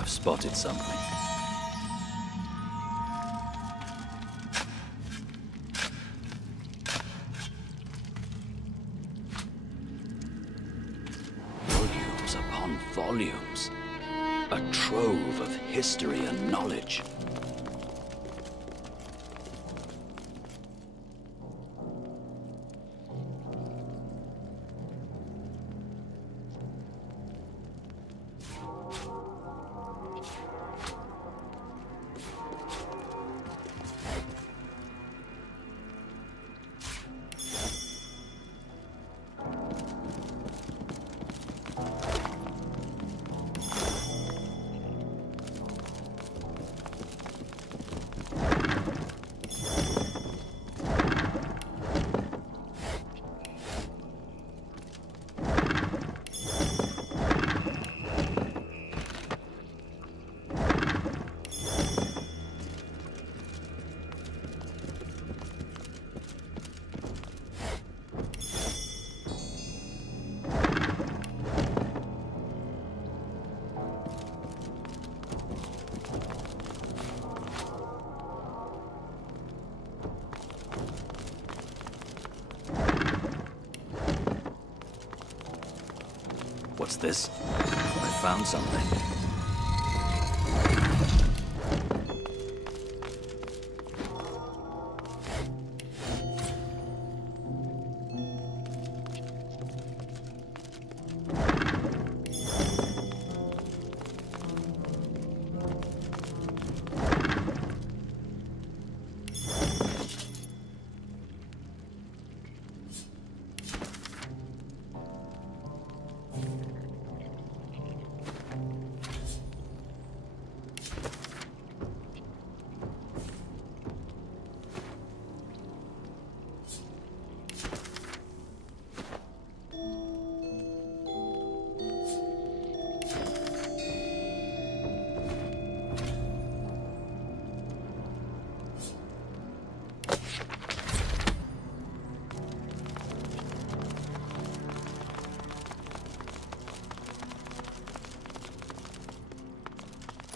I've spotted something. Volumes upon volumes. A trove of history and knowledge. What's this? I found something.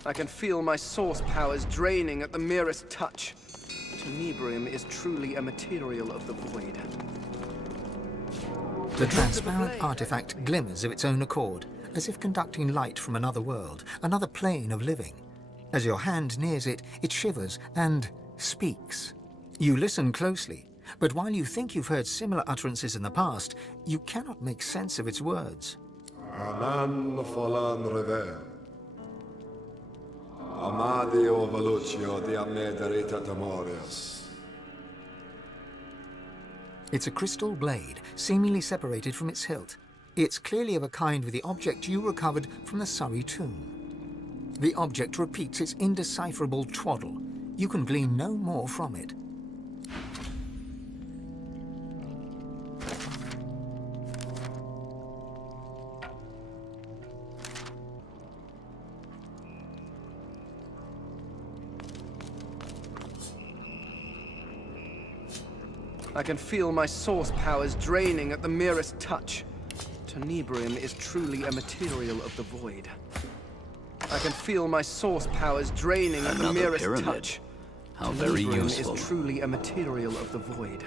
I can feel my source powers draining at the merest touch. Tenebrium is truly a material of the void. The transparent artifact glimmers of its own accord, as if conducting light from another world, another plane of living. As your hand nears it, it shivers and speaks. You listen closely, but while you think you've heard similar utterances in the past, you cannot make sense of its words. Anan falan rever. Amadio velucio di amederita temorius. It's a crystal blade, seemingly separated from its hilt. It's clearly of a kind with the object you recovered from the Surrey tomb. The object repeats its indecipherable twaddle. You can glean no more from it. I can feel my source powers draining at the merest touch. Tenebrium is truly a material of the void. I can feel my source powers draining at the merest touch. How very useful. Tenebrium is truly a material of the void.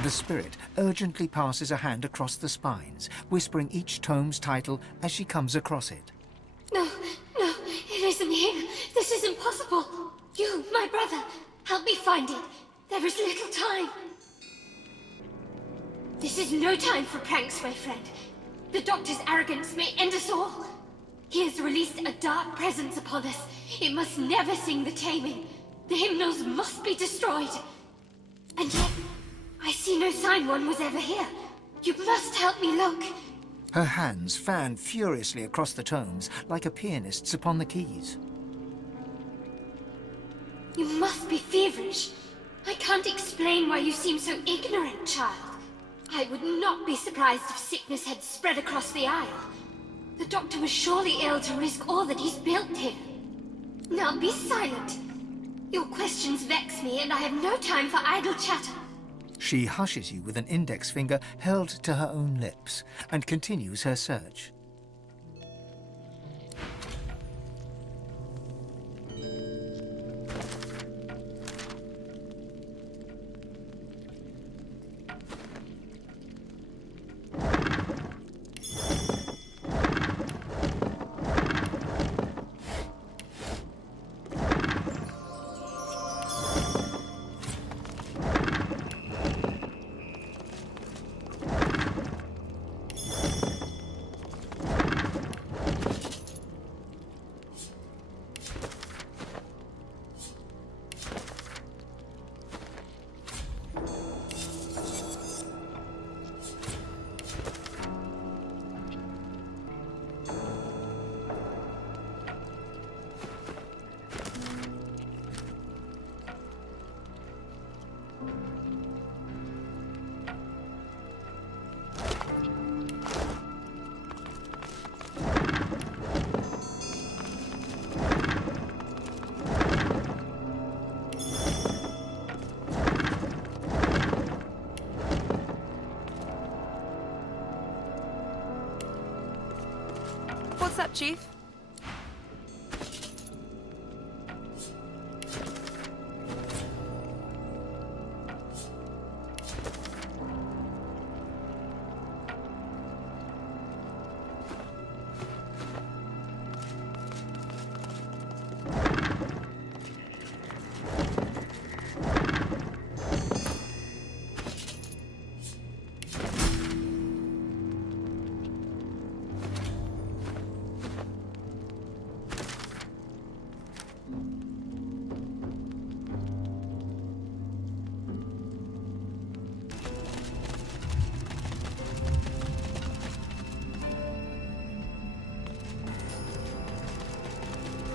The spirit urgently passes a hand across the spines, whispering each tome's title as she comes across it. No, it isn't here. This is impossible. You, my brother, help me find it. There is little time. This is no time for pranks, my friend. The Doctor's arrogance may end us all. He has released a dark presence upon us. It must never sing the taming. The hymnals must be destroyed. And yet, I see no sign one was ever here. You must help me look. Her hands fan furiously across the tomes, like a pianist's upon the keys. You must be feverish. I can't explain why you seem so ignorant, child. I would not be surprised if sickness had spread across the Isle. The Doctor was surely ill to risk all that he's built here. Now be silent. Your questions vex me, and I have no time for idle chatter. She hushes you with an index finger held to her own lips and continues her search. What's up, Chief?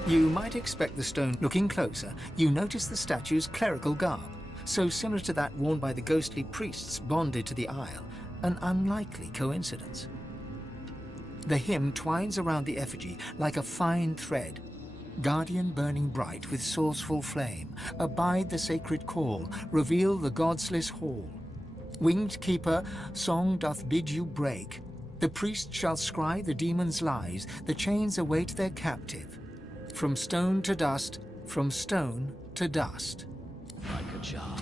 You might expect the stone. Looking closer, you notice the statue's clerical garb, so similar to that worn by the ghostly priests bonded to the Isle, an unlikely coincidence. The hymn twines around the effigy like a fine thread. Guardian burning bright with sourceful flame, abide the sacred call, reveal the godsless hall. Winged keeper, song doth bid you break. The priest shall scry the demon's lies, the chains await their captive. From stone to dust, from stone to dust. Like a job.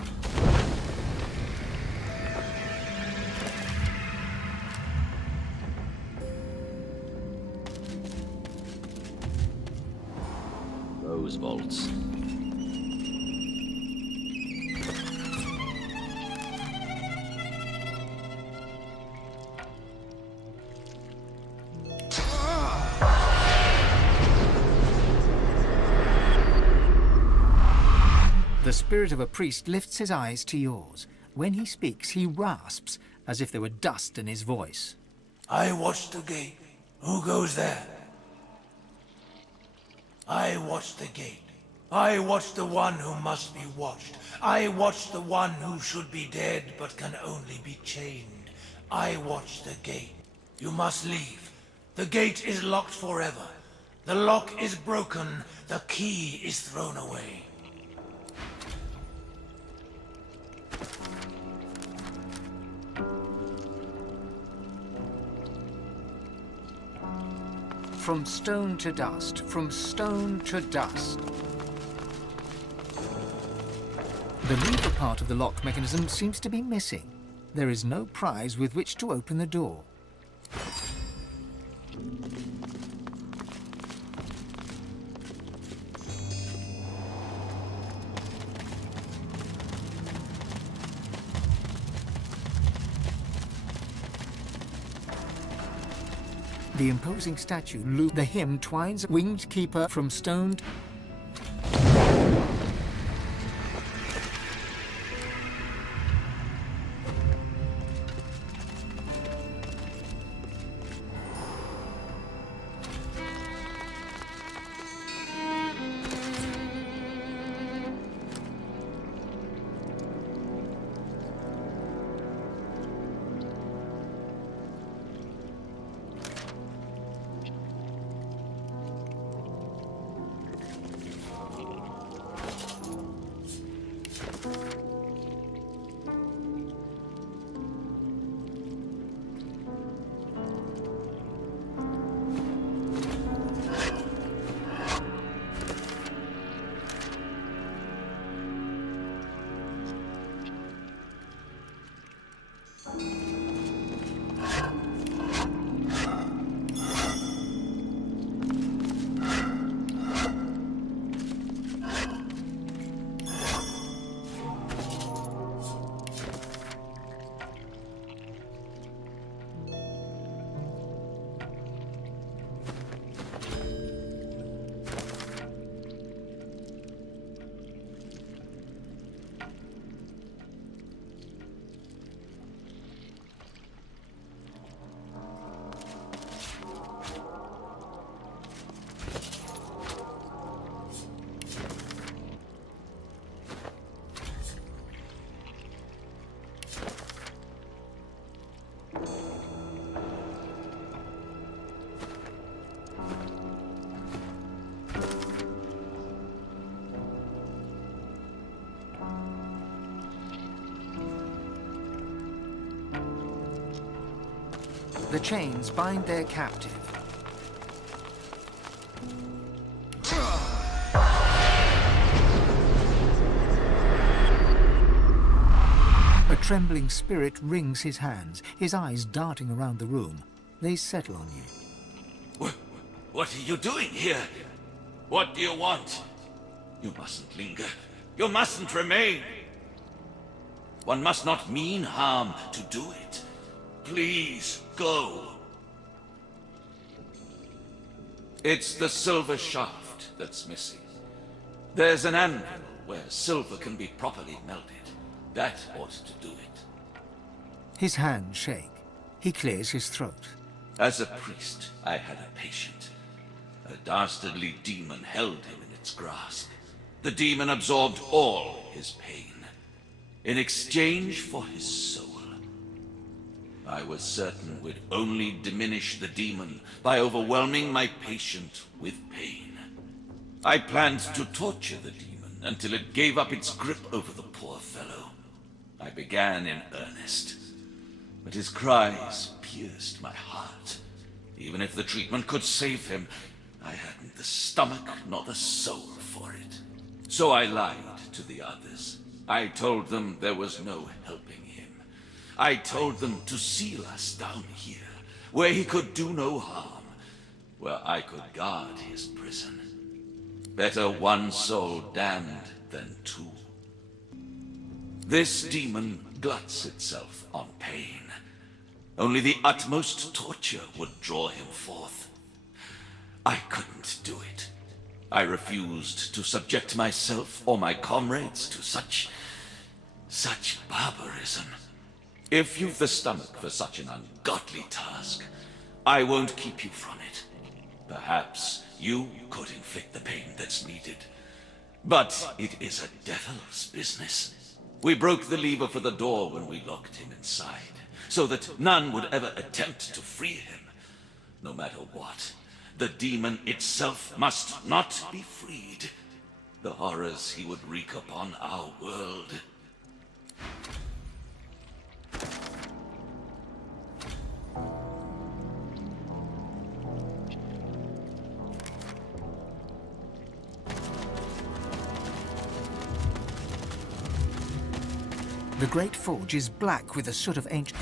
Rose vaults. The spirit of a priest lifts his eyes to yours. When he speaks, he rasps, as if there were dust in his voice. I watch the gate. Who goes there? I watch the gate. I watch the one who must be watched. I watch the one who should be dead but can only be chained. I watch the gate. You must leave. The gate is locked forever. The lock is broken. The key is thrown away. From stone to dust, from stone to dust. The lever part of the lock mechanism seems to be missing. There is no prise with which to open the door. The imposing statue looms. The hymn twines winged keeper from stone. The chains bind their captive. A trembling spirit wrings his hands, his eyes darting around the room. They settle on you. What are you doing here? What do you want? You mustn't linger. You mustn't remain. One must not mean harm to do it. Please, go. It's the silver shaft that's missing. There's an anvil where silver can be properly melted. That ought to do it. His hands shake. He clears his throat. As a priest, I had a patient. A dastardly demon held him in its grasp. The demon absorbed all his pain, in exchange for his soul. I was certain we'd only diminish the demon by overwhelming my patient with pain. I planned to torture the demon until it gave up its grip over the poor fellow. I began in earnest, but his cries pierced my heart. Even if the treatment could save him, I hadn't the stomach nor the soul for it. So I lied to the others. I told them there was no helping him. I told them to seal us down here, where he could do no harm, where I could guard his prison. Better one soul damned than two. This demon gluts itself on pain. Only the utmost torture would draw him forth. I couldn't do it. I refused to subject myself or my comrades to such barbarism. If you've the stomach for such an ungodly task, I won't keep you from it. Perhaps you could inflict the pain that's needed. But it is a devil's business. We broke the lever for the door when we locked him inside, so that none would ever attempt to free him. No matter what, the demon itself must not be freed. The horrors he would wreak upon our world. The great forge is black with a soot of ancient...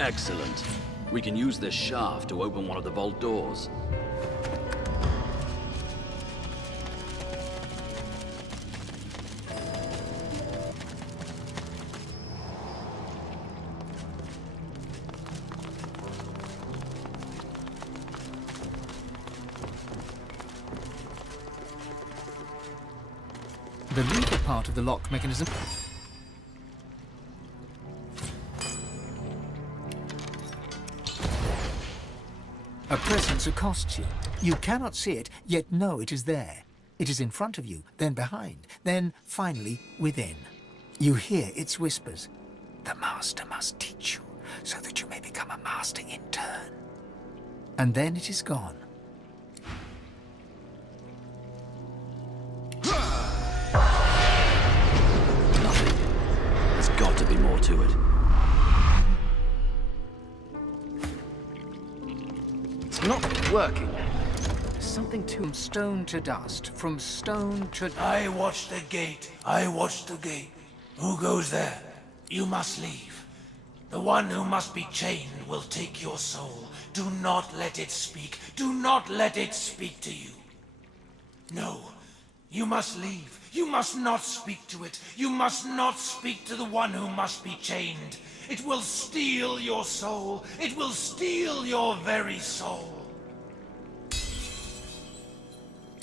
Excellent. We can use this shaft to open one of the vault doors. The lever part of the lock mechanism... A presence accosts you. You cannot see it, yet know it is there. It is in front of you, then behind, then, finally, within. You hear its whispers. The master must teach you, so that you may become a master in turn. And then it is gone. Nothing. There's got to be more to it. It's not working. There's something to... From stone to dust, from stone to... I watch the gate. I watch the gate. Who goes there? You must leave. The one who must be chained will take your soul. Do not let it speak. Do not let it speak to you. No. You must leave. You must not speak to it. You must not speak to the one who must be chained. It will steal your soul. It will steal your very soul.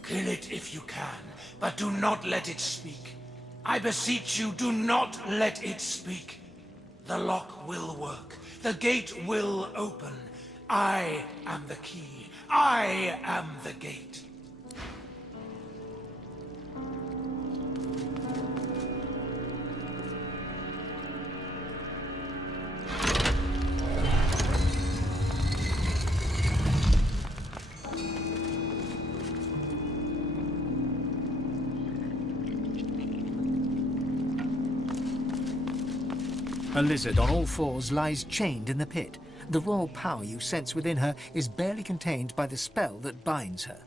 Kill it if you can, but do not let it speak. I beseech you, do not let it speak. The lock will work. The gate will open. I am the key. I am the gate. A lizard on all fours lies chained in the pit. The raw power you sense within her is barely contained by the spell that binds her.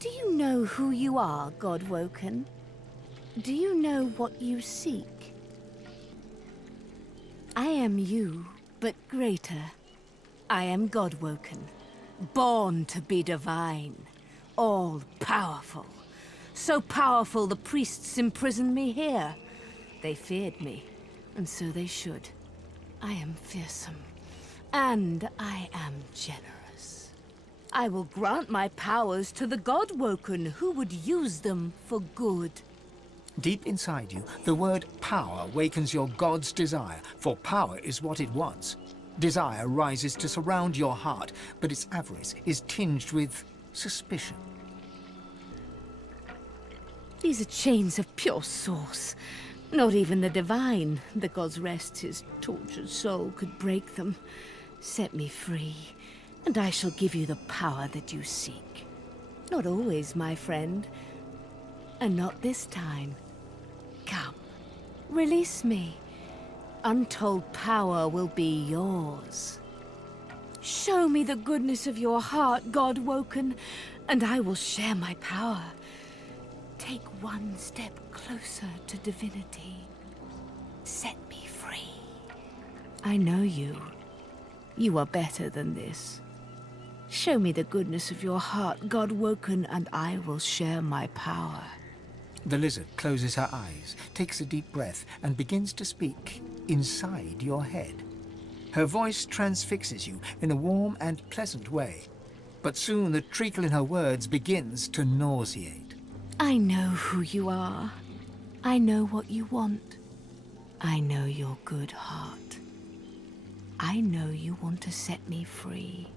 Do you know who you are, Godwoken? Do you know what you seek? I am you, but greater. I am Godwoken, born to be divine, all-powerful. So powerful the priests imprisoned me here. They feared me, and so they should. I am fearsome, and I am generous. I will grant my powers to the Godwoken who would use them for good. Deep inside you, the word power wakens your god's desire, for power is what it wants. Desire rises to surround your heart, but its avarice is tinged with suspicion. These are chains of pure source. Not even the divine, the god's rest his tortured soul, could break them. Set me free, and I shall give you the power that you seek. Not always, my friend. And not this time. Come, release me. Untold power will be yours. Show me the goodness of your heart, Godwoken, and I will share my power. Take one step closer to divinity. Set me free. I know you. You are better than this. Show me the goodness of your heart, Godwoken, and I will share my power. The lizard closes her eyes, takes a deep breath, and begins to speak inside your head. Her voice transfixes you in a warm and pleasant way, but soon the treacle in her words begins to nauseate. I know who you are. I know what you want. I know your good heart. I know you want to set me free.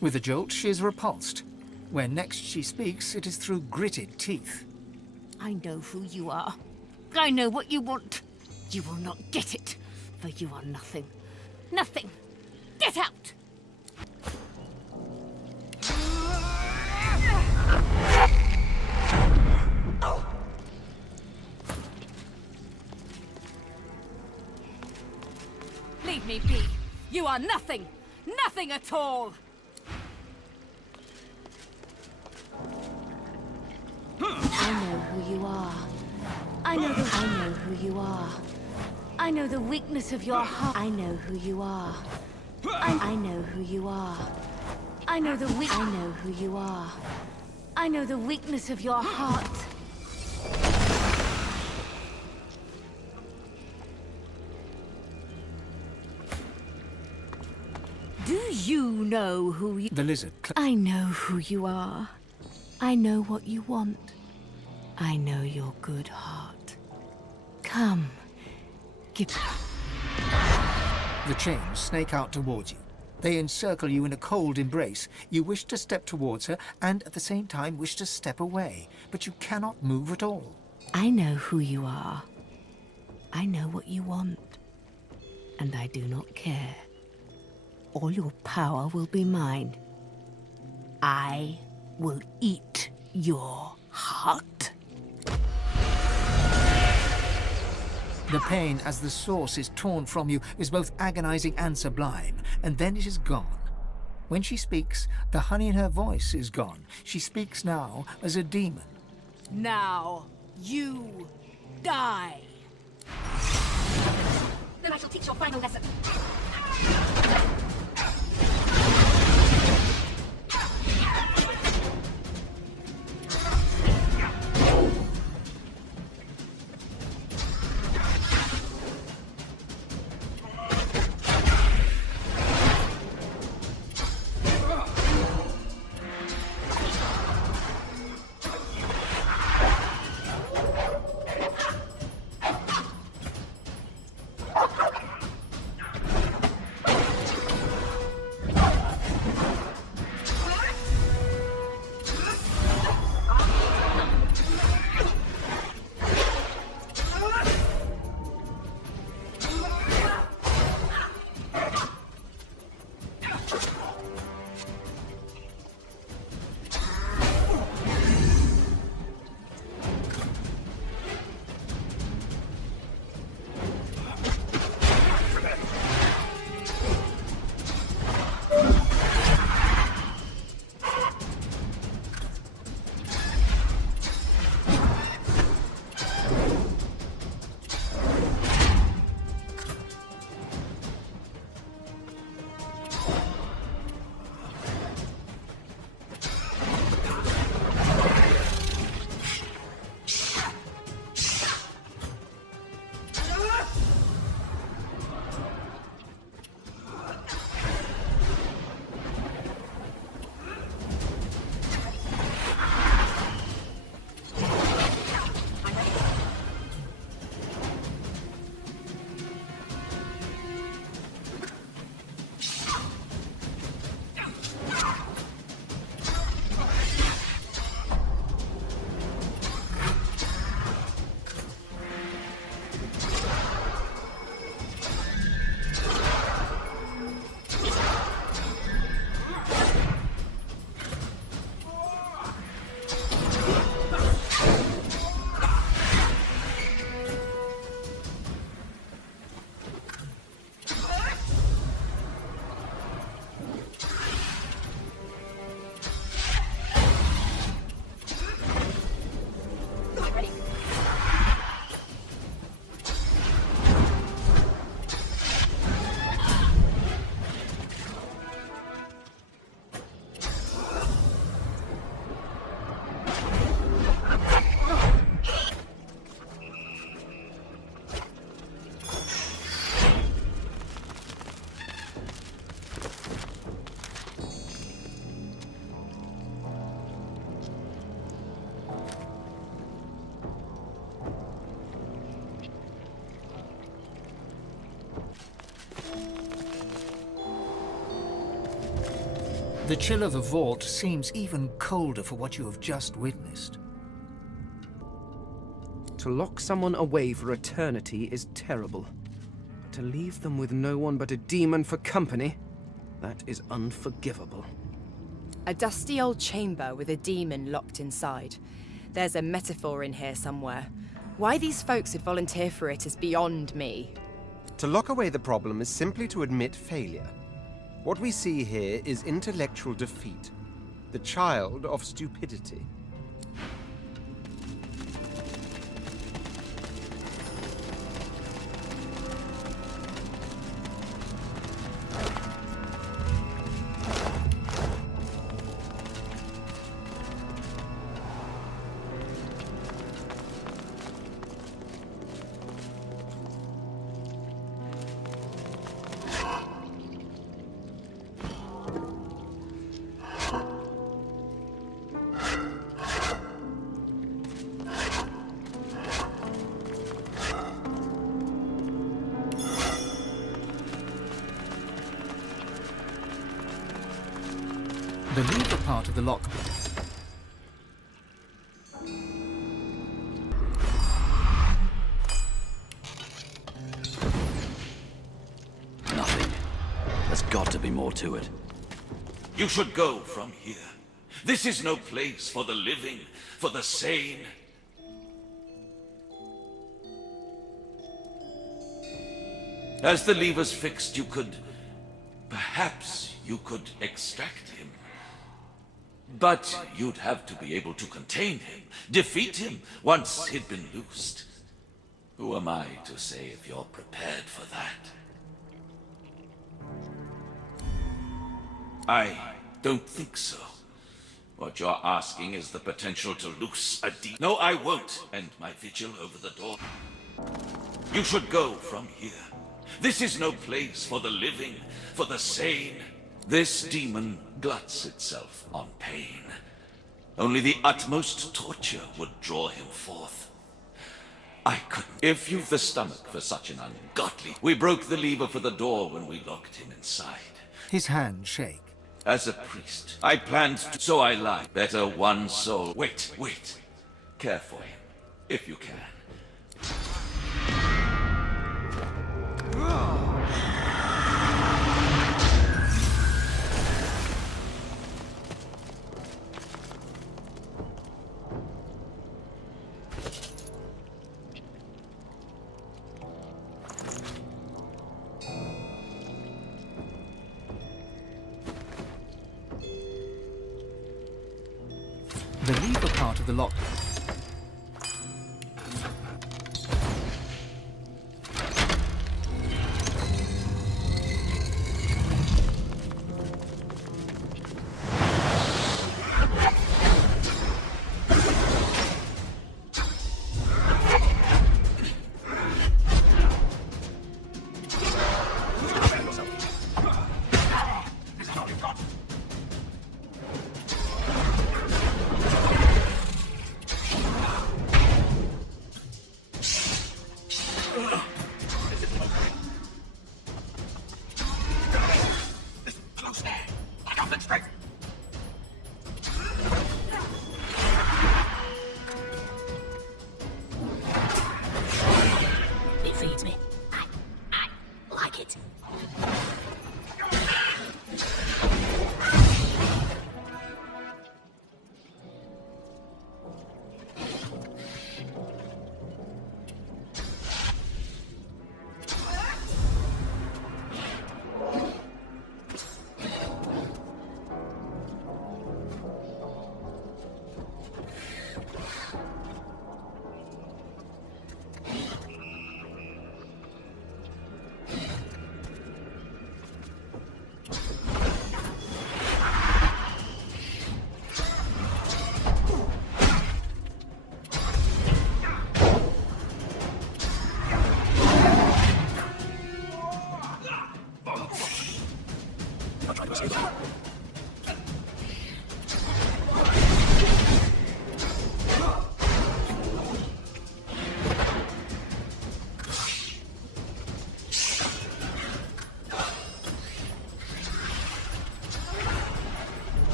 With a jolt, she is repulsed. When next she speaks, it is through gritted teeth. I know who you are. I know what you want. You will not get it, for you are nothing. Nothing. Get out! Leave me be. You are nothing. Nothing at all. I know who you are. I know who you are. I know the weakness of your heart. I know who you are. I know who you are. I know who you are. I know the weakness of your heart. Do you know who you... The lizard... I know who you are. I know what you want. I know your good heart. Come. Give... The chains snake out towards you. They encircle you in a cold embrace. You wish to step towards her, and at the same time wish to step away, but you cannot move at all. I know who you are. I know what you want. And I do not care. All your power will be mine. I will eat your heart. The pain as the source is torn from you is both agonizing and sublime, and then it is gone. When she speaks, the honey in her voice is gone. She speaks now as a demon. Now, you die. Then I shall teach your final lesson. The chill of the vault seems even colder for what you have just witnessed. To lock someone away for eternity is terrible. To leave them with no one but a demon for company, that is unforgivable. A dusty old chamber with a demon locked inside. There's a metaphor in here somewhere. Why these folks would volunteer for it is beyond me. To lock away the problem is simply to admit failure. What we see here is intellectual defeat, the child of stupidity. The lever part of the lock. Nothing. There's got to be more to it. You should go from here. This is no place for the living, for the sane. As the lever's fixed, perhaps you could extract him. But you'd have to be able to contain him, defeat him, once he'd been loosed. Who am I to say if you're prepared for that? I don't think so. What you're asking is the potential to loose a demon. No, I won't end my vigil over the door. You should go from here. This is no place for the living, for the sane. This demon gluts itself on pain. Only the utmost torture would draw him forth. I couldn't. If you've the stomach for such an ungodly... We broke the lever for the door when we locked him inside. His hands shake. As a priest, I planned to... So I lied. Better one soul... Wait. Care for him, if you can. The lever part of the lock.